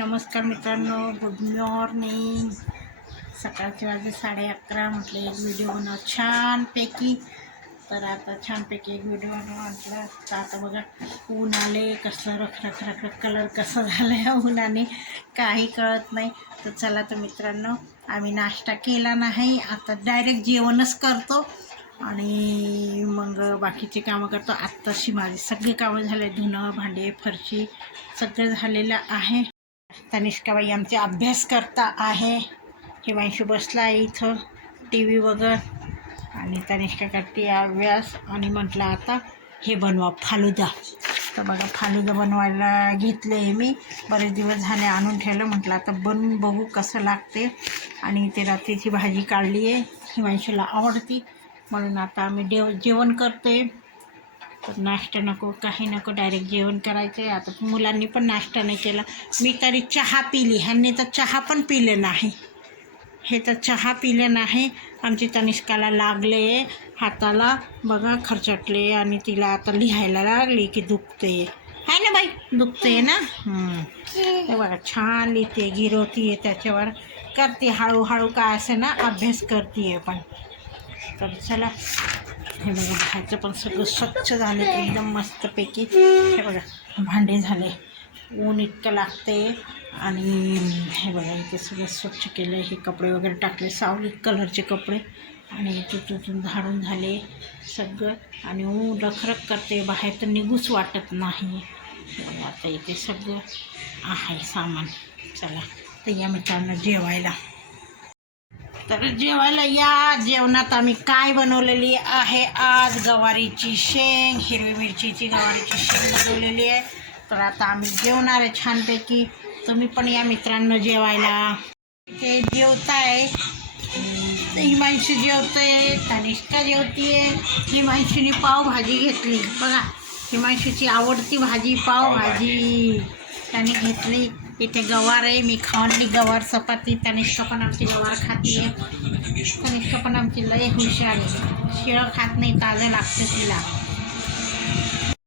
नमस्कार मित्रांनो good morning सकाळचे वाजे साडे अकरा म्हटलं एक व्हिडिओ बनव छानपैकी. तर आता छानपैकी एक व्हिडिओ बनव म्हटलं तर आता बघा ऊन आले कसं रख रख रख रख कलर कसं झालं आहे उन्हाने काही कळत नाही. तर चला तर मित्रांनो आम्ही नाश्ता केला नाही. आता डायरेक्ट जेवणच करतो आणि मग बाकीचे कामं करतो. आत्ताशी माझी सगळी कामं झाले धुणं भांडे फरशी सगळं झालेलं आहे. तनिष्काबाई आमचे अभ्यास करता आहे. हिमांशू बसला आहे इथं टी व्ही बघत. आणि तनिष्का करते अभ्यास. आणि म्हटलं आता हे बनवा फालुदा. तर बघा फालुदा बनवायला घेतले आहे मी. बरेच दिवस झाले आणून ठेवलं. म्हटलं आता बनवून बघू कसं लागते. आणि ते रात्रीची भाजी काढली आहे हिमांशूला आवडती. म्हणून आता आम्ही देव जेवण करते तर नाश्ता नको काही नको डायरेक्ट जेवण करायचं आहे आता मुलांनी पण नाश्ता नाही केला. मी तरी चहा पिली. ह्यांनी तर चहा पण पिले नाही. हे तर चहा पिले नाही. आमची तनिष्काला लागले हाताला. बघा खरचटले आणि तिला आता लिहायला लागली की दुखते. आहे ना बाई दुखते ना? हे बघा छान लिहिते गिरवती त्याच्यावर. करते हळूहळू काय असेल ना अभ्यास करते पण. तर चला. हे बघा खायचं पण सगळं स्वच्छ झालं एकदम मस्तपैकी. हे बघा भांडे झाले. ऊन इतकं लागते आणि हे बघा इथे सगळं स्वच्छ केलं हे कपडे वगैरे टाकले सावली कलरचे कपडे. आणि तिथून झाडून झाले सगळं. आणि ऊन रखरख करते बाहेर तर निघूच वाटत नाही. आता इथे सगळं आहे सामान. चला तर या मित्रांनो जेवायला. तर जेवायला या. जेवणात आम्ही काय बनवलेली आहे? आज गवारीची शेंग हिरवी मिरचीची गवारीची शेंग बनवलेली आहे. तर आता आम्ही जेवणार आहे छानपैकी. तुम्ही पण या मित्रांनो जेवायला. ते जेवताय. हिमांशी हिमांशू तनिष्का जेवतीये. हिमांशीने पावभाजी घेतली. बघा हिमांशीची आवडती भाजी पावभाजी. त्याने घेतली. इथे गवार आहे मी खावली गवार चपाती तनिष्का पण आमची गवार खाते तनिष्का पण आमची लय हुशार आहे. शिळं खात नाही ताजं लागतं तिला.